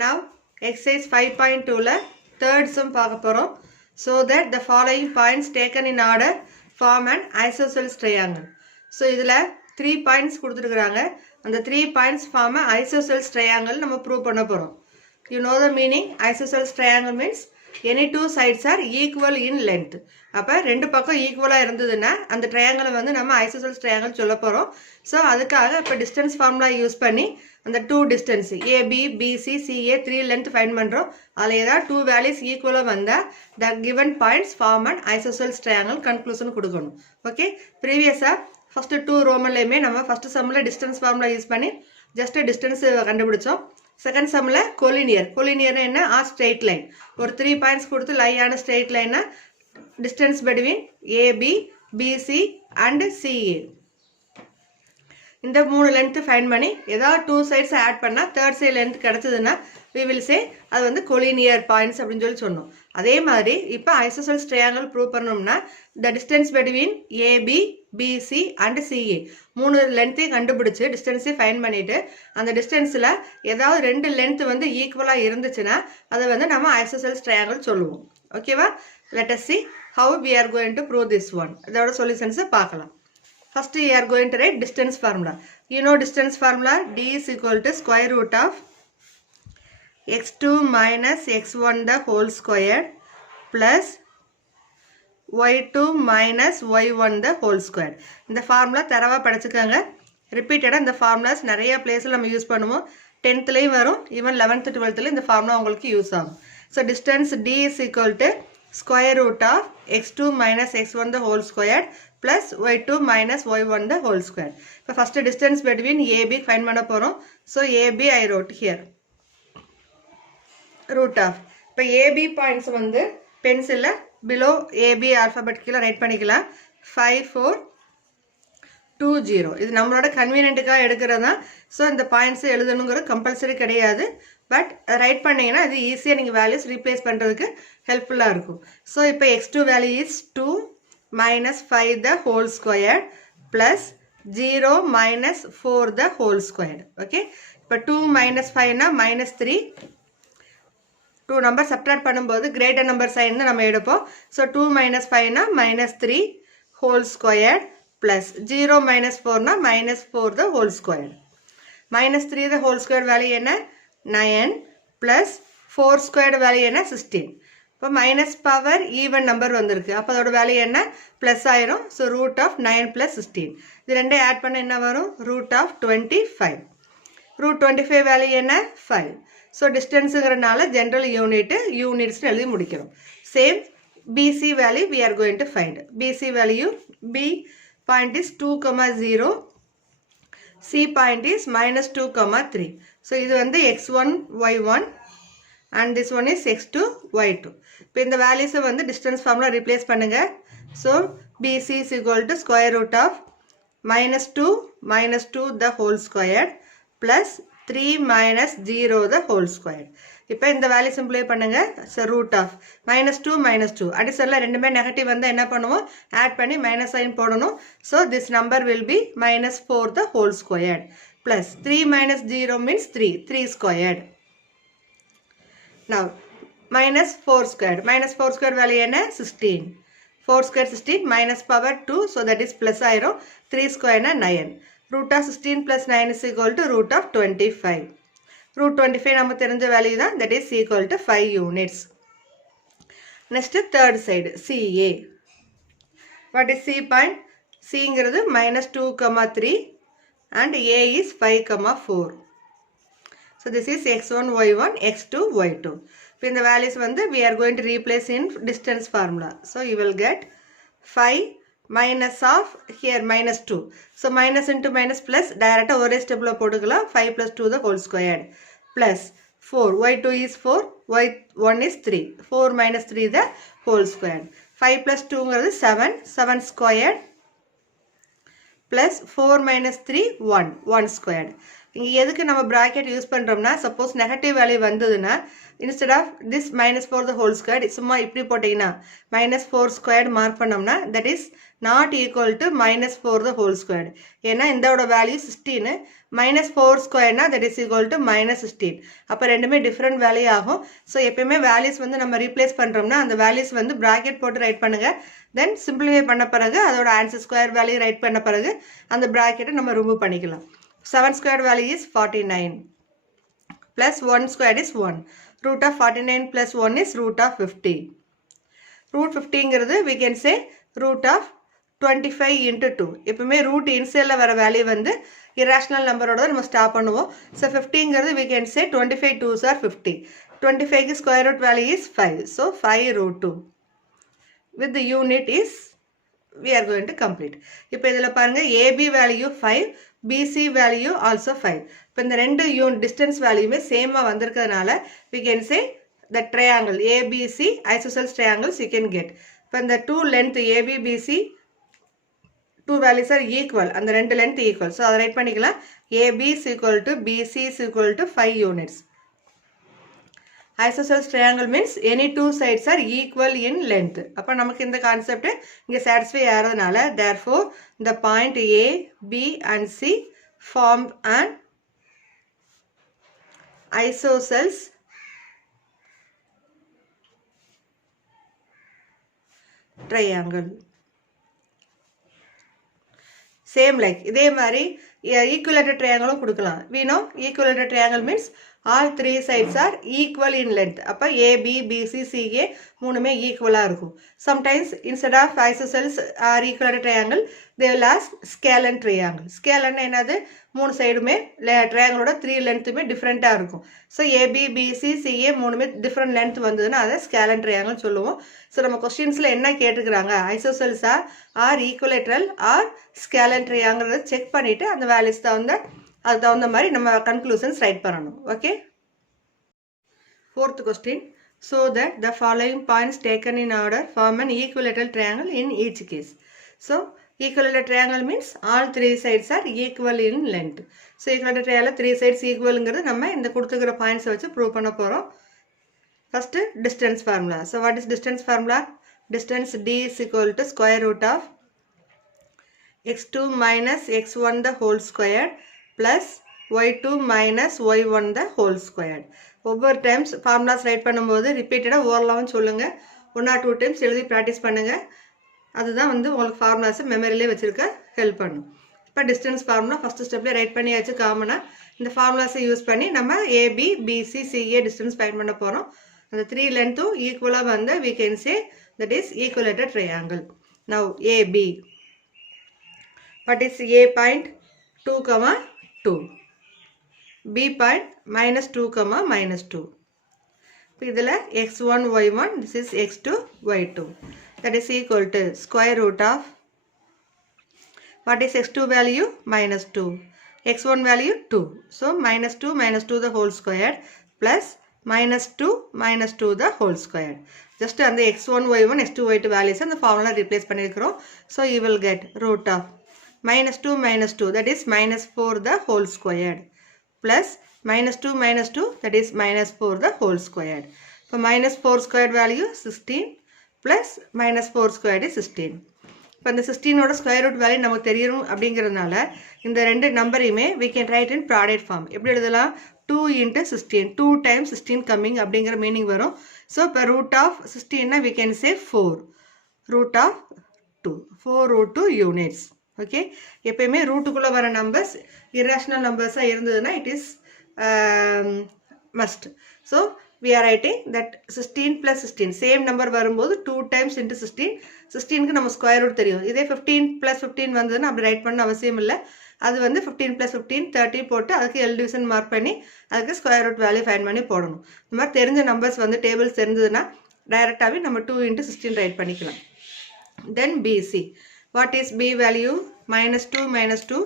Now exercise 5.2 third sum பார்க்க போறோம். So that the following points taken in order form an isosceles triangle. So இதுல 3 points கொடுத்திருக்காங்க. அந்த 3 points form an isosceles triangle நம்ம prove பண்ண போறோம். You know the meaning? Isosceles triangle means any two sides are equal in length. அப்ப ரெண்டு பக்கம் ஈக்குவலா இருந்ததுன்னா அந்த ட்ரையாங்கிளை வந்து நம்ம ஐசோசெல்ஸ் ட்ரையாங்கிள் சொல்ல போறோம். ஸோ அதுக்காக இப்போ டிஸ்டன்ஸ் ஃபார்முலா யூஸ் பண்ணி அந்த two distance AB BC CA 3 length find பண்ணுறோம். அதில் ஏதாவது 2 வேல்யூஸ் ஈக்குவலாக வந்தால் the given points form and isosceles triangle conclusion கொடுக்கணும். ஓகே, ப்ரீவியஸாக ஃபஸ்ட்டு 2 ரோமன்லையுமே நம்ம ஃபஸ்ட்டு சம்மில் டிஸ்டன்ஸ் ஃபார்முலா யூஸ் பண்ணி ஜஸ்ட் டிஸ்டன்ஸ் கண்டுபிடிச்சோம். செகண்ட் சம்மில் கொலினியர்னா என்ன? Straight line. ஒரு 3 பாயிண்ட்ஸ் கொடுத்து லையான ஸ்ட்ரெயிட் லைனா distance between AB, BC and CA. இந்த 3 length find பண்ணி ஏதாவது 2 sides add பண்ணா third side length கிடைச்சதுன்னா we will say அது வந்து collinear points அப்படின்னு சொல்லி சொன்னோம். அதே மாதிரி இப்போ isosceles triangle prove பண்ணணும்னா the distance between AB, BC and CA 3 length கண்டுபிடிச்சு distance find பண்ணிட்டு அந்த distanceல ஏதாவது 2 length வந்து ஈக்குவலா இருந்துச்சுன்னா அதை வந்து நம்ம isosceles triangle சொல்லுவோம். ஓகேவா? Let us see how we are going to prove this one. அதோட solutions பார்க்கலாம். First we are going to write distance formula. You know distance formula D is equal to square root of x2 minus x1 the whole square plus y2 minus y1 the whole square. இந்த formula தரவா படிச்சுக்கங்க. Repeated இந்த formulas நிறைய placeல நம்ம use பண்ணுவோம். 10thலயும் வரும், even 11th 12thல இந்த formula உங்களுக்கு use ஆகும். So distance D is equal to square root of x2 minus x1 the whole square plus y2 minus y1 the whole square. இப்போ first distance between AB find பண்ண போறோம். So AB I wrote here. Root of. இப்போ AB points வந்து பென்சில்ல below AB alphabetically right பண்ணிக்கலாம். 5 4 2 0. இது நம்மளோட கன்வீனியன்ட்டுக்காக எடுக்கிறதா. ஸோ இந்த பாயிண்ட்ஸ் எழுதணுங்கிறது கம்பல்சரி கிடையாது. பட் ரைட் பண்ணிங்கன்னா இது ஈஸியாக நீங்கள் வேல்யூஸ் ரீப்ளேஸ் பண்ணுறதுக்கு ஹெல்ப்ஃபுல்லாக இருக்கும். ஸோ இப்போ x2 value is 2 minus 5 the whole square plus 0 minus 4 the whole square. Okay, இப்போ 2 minus 5னா minus 3. 2 நம்பர் சப்ட்ராக்ட் பண்ணும்போது கிரேட்டர் நம்பர் சைன் தான் நம்ம எடுப்போம். So 2 minus 5னா minus 3 whole square plus 0 minus 4னா minus 4 the whole square. Minus 3 the whole square value என்ன? 9 plus 4 squared value என்ன? 16. இப்போ minus power even number வந்திருக்கு. அப்போ அதோட வேல்யூ என்ன? ப்ளஸ் ஆயிரும். So root of 9 + 16. இது ரெண்டே ஆட் பண்ண என்ன வரும்? Root of 25. ரூட் 25 வேல்யூ என்ன? 5. ஸோ டிஸ்டன்ஸுங்கிறனால ஜென்ரல் யூனிட்ஸ்னு எழுதி முடிக்கிறோம். Same BC value we are going to find. BC value B point is 2, 0. C point is minus 2, 3. So இது வந்து x1, y1 and this one is x2, y2. இப்போ இந்த values வந்து distance formula replace பண்ணுங்க. So BC is equal to square root of minus 2 the whole square plus 3 minus 0 the whole square. இப்போ இந்த value சிம்பிளை பண்ணுங்க. So root of minus 2 அடிஷனலா ரெண்டுமே negative வந்தா என்ன பண்ணுவோம்? ஆட் பண்ணி மைனஸ் சைன் போடணும். So this number will be minus 4 the whole squared plus 3 minus 0 means 3 squared. Now minus 4 squared value என்ன? 16. 4 squared 16 minus power 2, so that is plus ஆயிரும். 3 squared 9. Root of 16 plus 9 is equal to root of 25. Root 25 நம்ம தெரிஞ்ச value தான், that is equal to 5 units. Next third side CA. What is C point? Cங்கிறது minus 2, 3 and A is 5, 4. So this is x1, y1, x2, y2. இப்போ இந்த values வந்து we are going to replace in distance formula. So you will get 5 minus of here minus 2. So minus into minus plus direct ஒரே ஸ்டெப்ல போட்டுக்கலாம். 5 plus 2 the whole squared plus 4. y2 is 4, y1 is 3. 4 minus 3 the whole squared. 5 plus 2ங்கிறது 7 squared plus 4 minus 3 1 squared. இங்கே எதுக்கு நம்ம bracket use பண்ணுறோம்னா, suppose negative value வந்ததுன்னா instead of this -4 the whole squared சும்மா இப்படி போட்டிங்கன்னா -4 squared மார்க் பண்ணோம்னா that is not equal to -4 the whole squared. ஏன்னா இதோட வேல்யூ 16, -4 ஸ்கொயர்னா தட் இஸ் ஈக்குவல் டு -16. அப்போ ரெண்டுமே டிஃப்ரெண்ட் வேல்யூ ஆகும். ஸோ எப்பயுமே வேல்யூஸ் வந்து நம்ம ரீப்ளேஸ் பண்ணுறோம்னா அந்த வேல்யூஸ் வந்து ப்ராக்கெட் போட்டு ரைட் பண்ணுங்கள். தென் சிம்பிளிஃபை பண்ண பிறகு அதோட ஆன்சர் ஸ்கொயர் வேல்யூ ரைட் பண்ண பிறகு அந்த ப்ராக்கெட்டை நம்ம ரிமூவ் பண்ணிக்கலாம். 7 squared value is 49 plus 1 squared is 1. Root of 49 plus 1 is root of 50. Root 50 ங்கிறது we can say root of 25 into 2. எப்பவுமே root இன்சைடில் வர வேல்யூ வந்து irrational நம்பரோட நம்ம ஸ்டாப் பண்ணுவோம். ஸோ 50 ங்கிறது we can say 25 2s are 50. 25க்கு square root value is 5. So 5 root 2. With the unit is we are going to complete. இப்போ இதில் பாருங்க AB value 5, BC value also 5. இப்போ இந்த ரெண்டு distance வேல்யூமே சேமாக வந்திருக்கிறதுனால we can say the triangle ABC isosceles triangles you can get. இப்போ இந்த 2 length AB BC 2 values are equal. அந்த ரெண்டு length equal. ஸோ அதை ரைட் பண்ணிக்கலாம். AB is equal to BC is equal to 5 units. Isosceles triangle means any two sides are equal in length. அப்போ நமக்கு இந்த concept இங்கே சாட்டிஸ்ஃபை ஆகிறதுனால therefore the point A, B and C form an isosceles triangle. Same like இதே மாதிரி equilateral triangle கொடுக்கலாம். We know equilateral triangle means all three sides are equal in length. அப்போ AB, BC, CA மூணுமே ஈக்குவலாக இருக்கும். Sometimes instead of isosceles or equilateral triangle they will ask scalene triangle. Scalene என்னது, மூணு சைடுமே ட்ரையாங்கிளோட 3 லென்த்துமே டிஃப்ரெண்ட்டாக இருக்கும். ஸோ AB, BC, CA மூணுமே டிஃப்ரெண்ட் லென்த் வந்ததுன்னா அதை ஸ்கேலன் ட்ரையாங்கிள் சொல்லுவோம். ஸோ நம்ம கொஸ்டின்ஸில் என்ன கேட்டுக்கிறாங்க, ஐசோசெல்ஸா ஆர் ஈக்குவலேட்ரல் ஆர் ஸ்கேலன் ட்ரையாங்கிறத செக் பண்ணிவிட்டு அந்த வேல்யூஸ் அதுக்கு தகுந்த மாதிரி நம்ம கன்க்ளூஷன்ஸ் ரைட் பண்ணணும். Okay. 4th question. So that the following points taken in order form an equilateral triangle in each case. So equilateral triangle means all three sides are equal in length. So equilateral triangle 3 sides equalங்கிறது நம்ம இந்த கொடுத்துக்கிற பாயிண்ட்ஸை வச்சு prove பண்ண போகிறோம். First distance formula. So what is distance formula? Distance D is equal to square root of x2 minus x1 the whole square plus y2 minus y1 the whole squared. ஒவ்வொரு times formulas right பண்ணும்போது ரிப்பீட்டடாக ஓரலாகவும் சொல்லுங்கள். 1 or 2 times எழுதி practice பண்ணுங்கள். அதுதான் வந்து உங்களுக்கு ஃபார்முலாஸை மெமரியிலே வச்சுருக்க ஹெல்ப் பண்ணும். இப்போ டிஸ்டன்ஸ் ஃபார்முலா ஃபஸ்ட்டு ஸ்டெப்லேயே ரைட் பண்ணியாச்சு காமனாக. இந்த ஃபார்முலாஸை யூஸ் பண்ணி நம்ம AB BC CA distance find பண்ண போகிறோம். அந்த 3 லென்த்தும் ஈக்குவலாக வந்து we can say that is equilateral triangle. Now AB. What is A point? 2, 2. B point -2, -2. இதில் x1 y1 this is x2 y2 that is equal to square root of what is x2 value? -2. x1 value 2. So -2 the whole square plus -2 the whole square. Just அந்த x1 y1 x2 y2 values அந்த formula replace பண்ணிருக்கிறோம். So you will get root of -2 that is -4 the whole squared plus -2 that is -4 the whole squared. So -4 squared value 16 plus -4 squared is 16. இப்போ இந்த 16ஓட square root value நமக்கு தெரியணும் அப்படிங்கிறதுனால இந்த ரெண்டு நம்பரையுமே we can write in product form. எப்படி எழுதலாம்? 2 into 16. 2 times 16 coming அப்படிங்கிற மீனிங் வரும். ஸோ இப்போ ரூட் ஆஃப் 16னா we can say 4. Root of 2. 4 root 2 units. Okay. எப்பயுமே ரூட்டுக்குள்ளே வர நம்பர்ஸ் இர்ரேஷனல் நம்பர்ஸாக இருந்ததுன்னா it is must. So we are writing that 16 plus 16 same number வரும்போது 2 times into 16. 16க்கு நம்ம ஸ்கொயர் ரூட் தெரியும். இதே 15 plus 15 வந்ததுன்னா அப்படி ரைட் பண்ண அவசியம் இல்லை. அது வந்து 15 plus 15 30 போட்டு அதுக்கு எல் டிவிஷன் மார்க் பண்ணி அதுக்கு ஸ்கொயர் ரூட் வேல்யூ ஃபைண்ட் பண்ணி போடணும். இந்த மாதிரி தெரிஞ்ச நம்பர்ஸ் வந்து டேபிள்ஸ் தெரிஞ்சதுன்னா டைரெக்டாகவே நம்ம 2 into 16 ரைட் பண்ணிக்கலாம். Then BC. What is b value? -2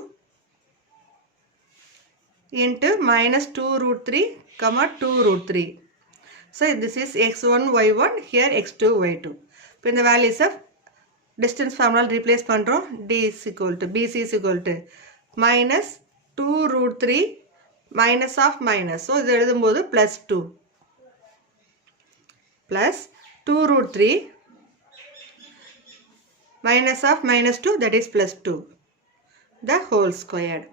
into -2 root 3, 2 root 3. So this is x1 y1, here x2 y2. இப்போ இந்த values of distance formula replace பண்ணுறோம். D is equal to BC is equal to -2 root 3 minus of minus. So இது எழுதும்போது plus 2 plus 2 root 3 minus of minus 2, that is plus 2 the whole squared.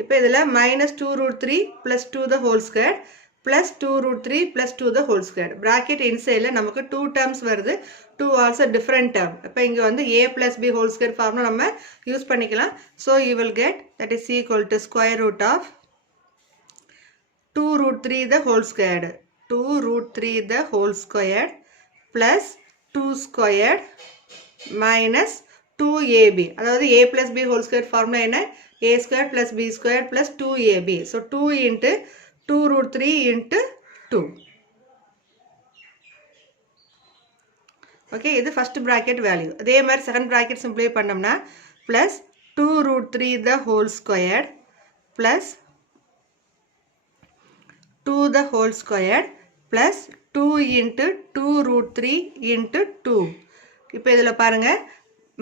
இப்போ இதில் minus 2 root 3 plus 2 the whole squared plus 2 root 3 plus 2 the whole squared. Bracket inside நமக்கு 2 terms வருது, 2 also different term. இப்போ இங்கே வந்து a plus b whole squared formula நம்ம use பண்ணிக்கலாம். So you will get that is equal to square root of 2 root 3 the whole squared, 2 root 3 the whole squared plus 2 squared minus 2ab. அதாவது a plus b whole squared formula என்ன? a squared plus b squared plus 2ab. So 2 into 2 root 3 into 2. Okay, இது first bracket value. அதே மாதிரி second bracket simplify பண்ணோம்னா plus 2 root 3 the whole squared plus 2 the whole squared plus 2 into 2 root 3 into 2. இப்போ இதில் பாருங்க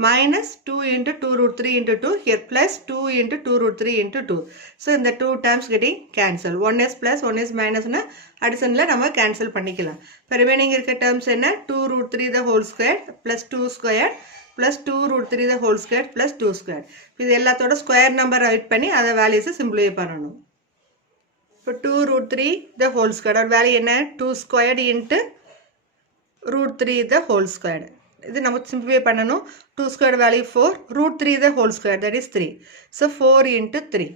minus 2 into 2 root 3 into 2, here plus 2 into 2 root 3 into 2. So இந்த 2 terms getting cancel. 1 is plus 1 is minus னா அடிஷன்ல நம்ம cancel பண்ணிக்கலாம். இப்போ remaining இருக்க terms என்ன? 2 root 3 the whole square plus 2 square plus 2 root 3 the whole square plus 2 square. இது எல்லாத்தோட square number right பண்ணி அதை values simplify பண்ணணும். இப்போ 2 root 3 the whole square அதோட வேல்யூ என்ன? 2 squared into root 3 the whole square. இது நம்ம simplify பண்ணணும். 2 squared value 4, root 3 the whole square, that is 3. So 4 into 3.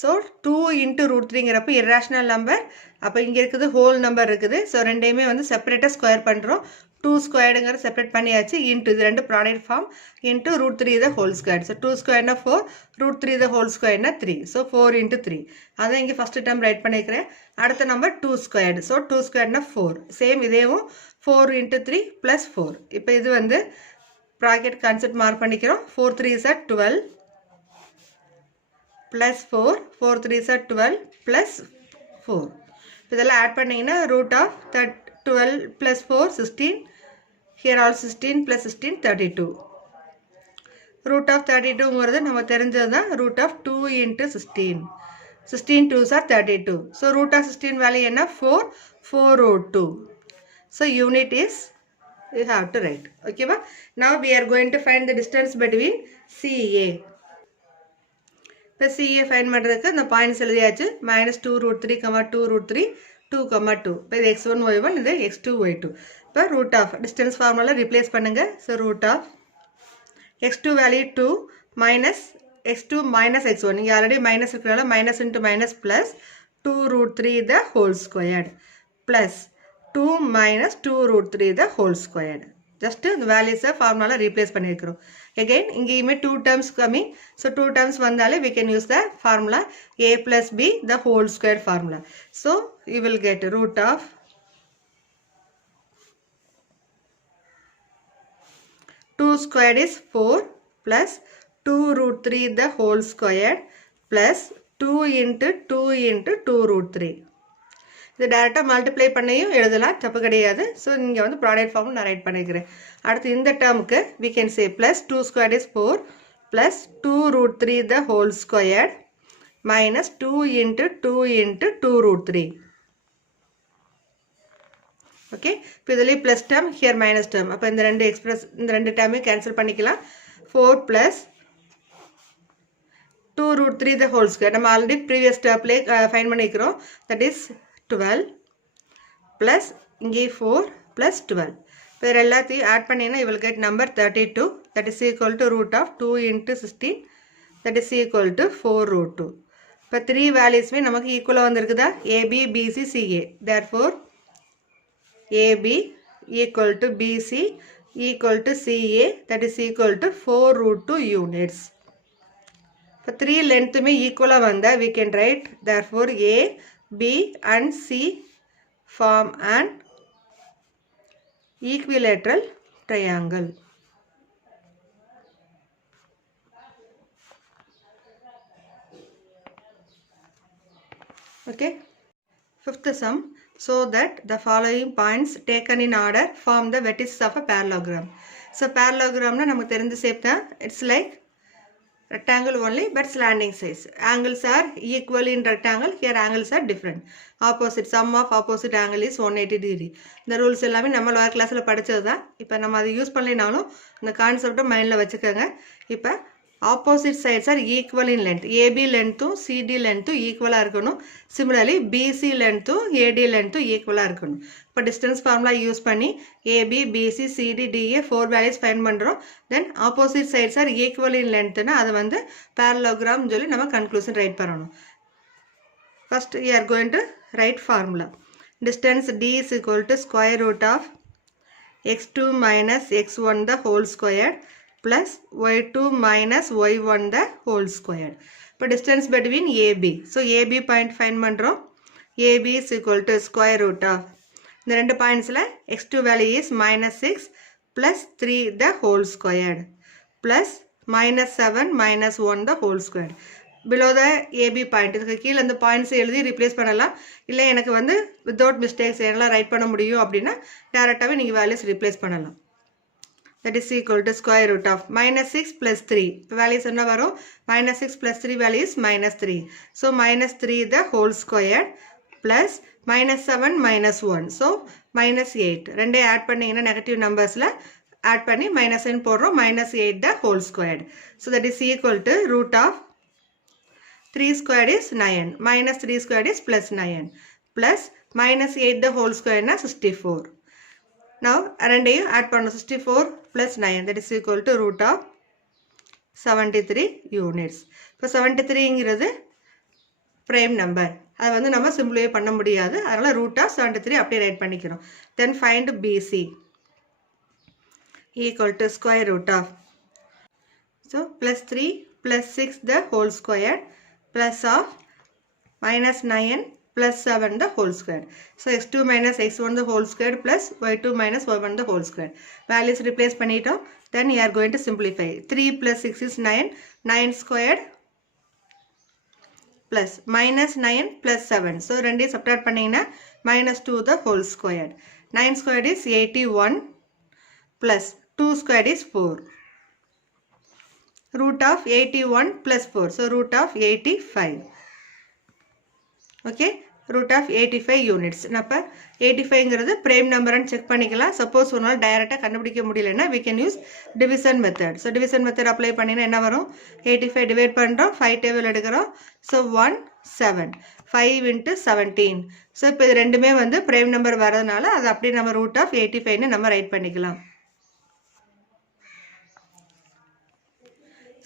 So 2 into root 3ங்கிறப்ப irrational number. அப்போ இங்கே இருக்குது whole number இருக்குது. ஸோ ரெண்டையுமே வந்து செப்பரேட்டாக ஸ்கொயர் பண்ணுறோம். 2 ஸ்கொயர்டுங்கிற செப்பரேட் பண்ணியாச்சு. இன்ட்டு இது ரெண்டு product form into root 3 the whole square. So 2 ஸ்கொயர்னா 4, root 3 the whole squareனா 3. So 4 into 3. அதான் இங்கே ஃபஸ்ட்டு டைம் ரைட் பண்ணிக்கிறேன். அடுத்த நம்பர் 2 ஸ்கொயர்டு. ஸோ 2 ஸ்கொயர்னா 4. சேம் இதேவும் 4 into 3 plus 4. இப்போ இது வந்து bracket concept மார்க் பண்ணிக்கிறோம். 4 3s are 12 plus 4, 4 3s are 12 plus 4. இதெல்லாம் ஆட் பண்ணிங்கன்னா root of 12 plus 4 16. Here also 16 plus 16 32. Root of 32ங்கிறது நம்ம தெரிஞ்சது தான். root of 2 into 16. 16 2s are 32. So root of 16 value என்ன? 4, 4 root 2. So unit is you have to write. Okay ba? Now we are going to find the distance between CA. இப்போ CA find பண்ணுறதுக்கு இந்த points எழுதியாச்சு. minus 2 root 3, 2 root 3, 2, 2. இப்போ இது x1 y1, இது x2 y2. இப்போ root of distance formula replace பண்ணுங்க. So root of x2 value 2 minus x2 minus x1. இங்கே ஆல்ரெடி மைனஸ் இருக்கிறனால minus into minus plus 2 root 3 the whole squared plus 2 minus 2 root 3 the whole squared. Just the values formula replace பண்ணிருக்கிறோம். Again இங்கேயுமே 2 terms coming. So 2 terms வந்தாலே we can use the formula a plus b the whole square formula. So you will get root of 2 squared is 4 plus 2 root 3 the whole squared plus 2 into 2 into 2 root 3. இது டேரெக்டாக multiply பண்ணியும் எழுதலாம், தப்பு கிடையாது. So இங்கே வந்து product form நான் right பண்ணிக்கிறேன். அடுத்து இந்த டேர்முக்கு we can say plus 2 squared is 4 plus 2 root 3 the whole squared minus 2 into 2 into 2 root 3. Okay, இப்போ இதுலேயும் plus term, here minus term. அப்போ இந்த ரெண்டு டேர்மையும் கேன்சல் பண்ணிக்கலாம். 4 plus 2 root 3 the whole square. நம்ம ஆல்ரெடி ப்ரீவியஸ் டேர்ப்லேயே ஃபைன் பண்ணிக்கிறோம். தட் இஸ் 12 plus இங்கே 4 plus 12. இப்போ எல்லாத்தையும் ஆட் பண்ணிங்கன்னா you will get number 32. that is equal to root of 2 into 16. that is equal to 4 root 2. இப்போ 3 வேல்யூஸ்மே நமக்கு ஈக்குவலாக வந்திருக்குதா? AB, BC, CA. therefore AB equal to BC equal to CA, that is equal to 4 root 2 units. இப்போ 3 லென்த்துமே ஈக்குவலாக வந்தால் we can write therefore A, B and C form an equilateral triangle. Okay, fifth sum. So that the following points taken in order form the vertices of a parallelogram. So parallelogram na namak therindu shape da, it's like rectangle only but slanting sides. Angles are equal in rectangle. Here angles are different. Opposite, sum of opposite angle is 180 degree. இந்த rules எல்லாமே நம்ம lower கிளாஸில் படித்தது தான். இப்போ நம்ம அதை use பண்ணலைனாலும் இந்த கான்செப்டை மைண்டில் வச்சுக்கோங்க. இப்போ opposite sides are equal in length. AB length CD length equal இருக்கணும். Similarly BC length AD length equal இருக்கணும். இப்போ distance formula யூஸ் பண்ணி AB BC CD DA 4 values find பண்ணுறோம். Then opposite sides are equal in length னா அதை வந்து parallelogram சொல்லி நம்ம conclusion write பண்ணணும். First we are going to write formula. Distance D is equal to square root of x2 minus x1 the whole square plus y2 minus y1 the whole square. இப்போ distance between AB. So AB point find பண்ணுறோம். AB is equal to square root of இந்த ரெண்டு பாயிண்ட்ஸில் x2 value is minus 6 plus 3 the whole squared plus minus 7 minus 1 the whole squared. Below the AB point இதுக்கு கீழே இந்த points எழுதி replace பண்ணலாம். இல்லை எனக்கு வந்து without mistakes எல்லாம் ரைட் பண்ண முடியும் அப்படின்னா டேரெக்டாகவே நீங்கள் வேல்யூஸ் replace பண்ணலாம். That is equal to square root of minus 6 plus 3. Values என்ன வரும்? Minus 6 plus 3 value is minus 3. So minus 3 the whole square plus minus 7 minus 1. So minus 8. ரெண்டே ஆட் பண்ணிங்கன்னா நெகட்டிவ் நம்பர்ஸில் ஆட் பண்ணி minus n போடுறோம். Minus 8 the whole squared. So that is equal to root of 3 squared is 9. Minus 3 squared is plus 9. Plus minus 8 the whole square na 64. Now ரெண்டையும் add பண்ணணும். 64 plus 9 that is equal to root of 73 units. இப்போ 73ங்கிறது prime number. அதை வந்து நம்ம simplify பண்ண முடியாது. அதனால root of 73 அப்படியே ரைட் பண்ணிக்கிறோம். Then find BC equal to square root of. So plus 3 plus 6 the whole square plus of minus 9 plus 7 the whole square. So x2 minus x1 the whole square plus y2 minus y1 the whole square. Values replace பண்ணிட்டோம். Then you are going to simplify. 3 plus 6 is 9. 9 squared plus minus 9 plus 7. So ரெண்டே subtract பண்ணிங்கன்னா minus 2 the whole squared. 9 squared is 81 plus 2 squared is 4. Root of 81 plus 4. So root of 85. Okay. Root of 85 units. அப்போ 85ங்கிறது prime number ன்னு check பண்ணிக்கலாம். Suppose ஒரு நாள் டைரெக்டாக கண்டுபிடிக்க முடியலன்னா we can use division method. So division method apply பண்ணினா என்ன வரும்? 85 டிவைட் பண்ணுறோம். 5 டேபிள் எடுக்கிறோம். So 1 7. 5 into 17. ஸோ இப்போ இது ரெண்டுமே வந்து prime number வரதுனால அது அப்படியே நம்ம root of 85ன்னு நம்ம ரைட் பண்ணிக்கலாம்.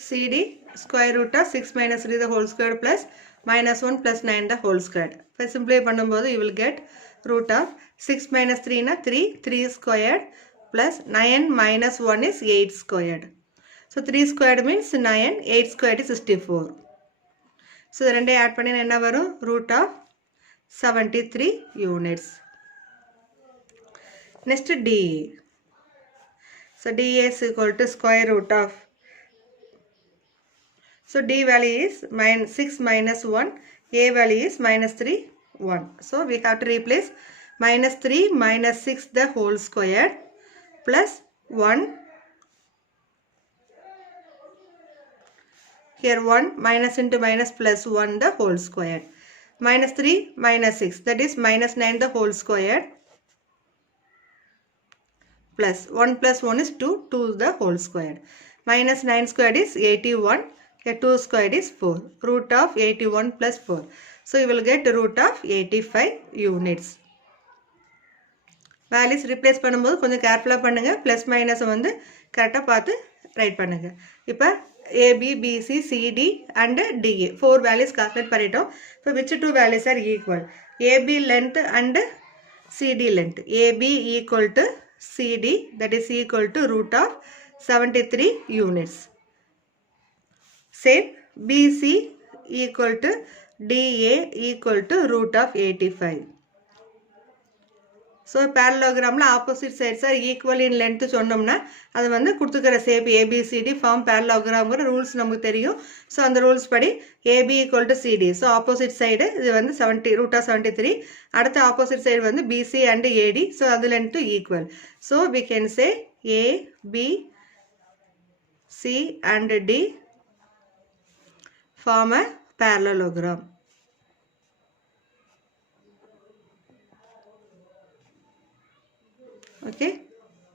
CD square root of 6 minus 3 the whole square plus minus 1 plus 9 the whole squared. இப்போ simplify பண்ணும்போது you will get root of 6 minus 3 na 3 squared plus 9 minus 1 is 8 squared. So 3 squared means 9, 8 squared is 64. So ரெண்டே add பண்ணி என்ன வரும்? root of 73 units. Next DA. So DA is equal to square root of. So D value is 6 minus 1, A value is minus 3, 1. So we have to replace minus 3 minus 6 the whole square plus 1. Here 1 minus into minus plus 1 the whole square. Minus 3 minus 6 that is minus 9 the whole square plus 1 plus 1 is 2, 2 the whole square. Minus 9 squared is 81. Here 2 squared is 4. Root of 81 plus 4. So you will get root of 85 units. Values replace பண்ணும்போது கொஞ்சம் கேர்ஃபுல்லாக பண்ணுங்க. Plus மைனஸை வந்து கரெக்டாக பார்த்து right பண்ணுங்க. இப்போ AB, BC, CD and DA 4 values calculate பண்ணிட்டோம். இப்போ which two values are equal? AB length and CD length. AB equal to CD that is equal to root of 73 units. Same BC equal to DA equal to root of 85. So parallelogram opposite sides are equal in length சொன்னோம்னா அது வந்து கொடுத்துக்கிற shape ABCD form parallelogram rules நமக்கு தெரியும். So அந்த rules படி AB equal to CD. So opposite side இது வந்து 70 root of 73. அடுத்த opposite side வந்து BC and AD. So அது length equal. So we can say A, B, C and D form a parallelogram. Okay.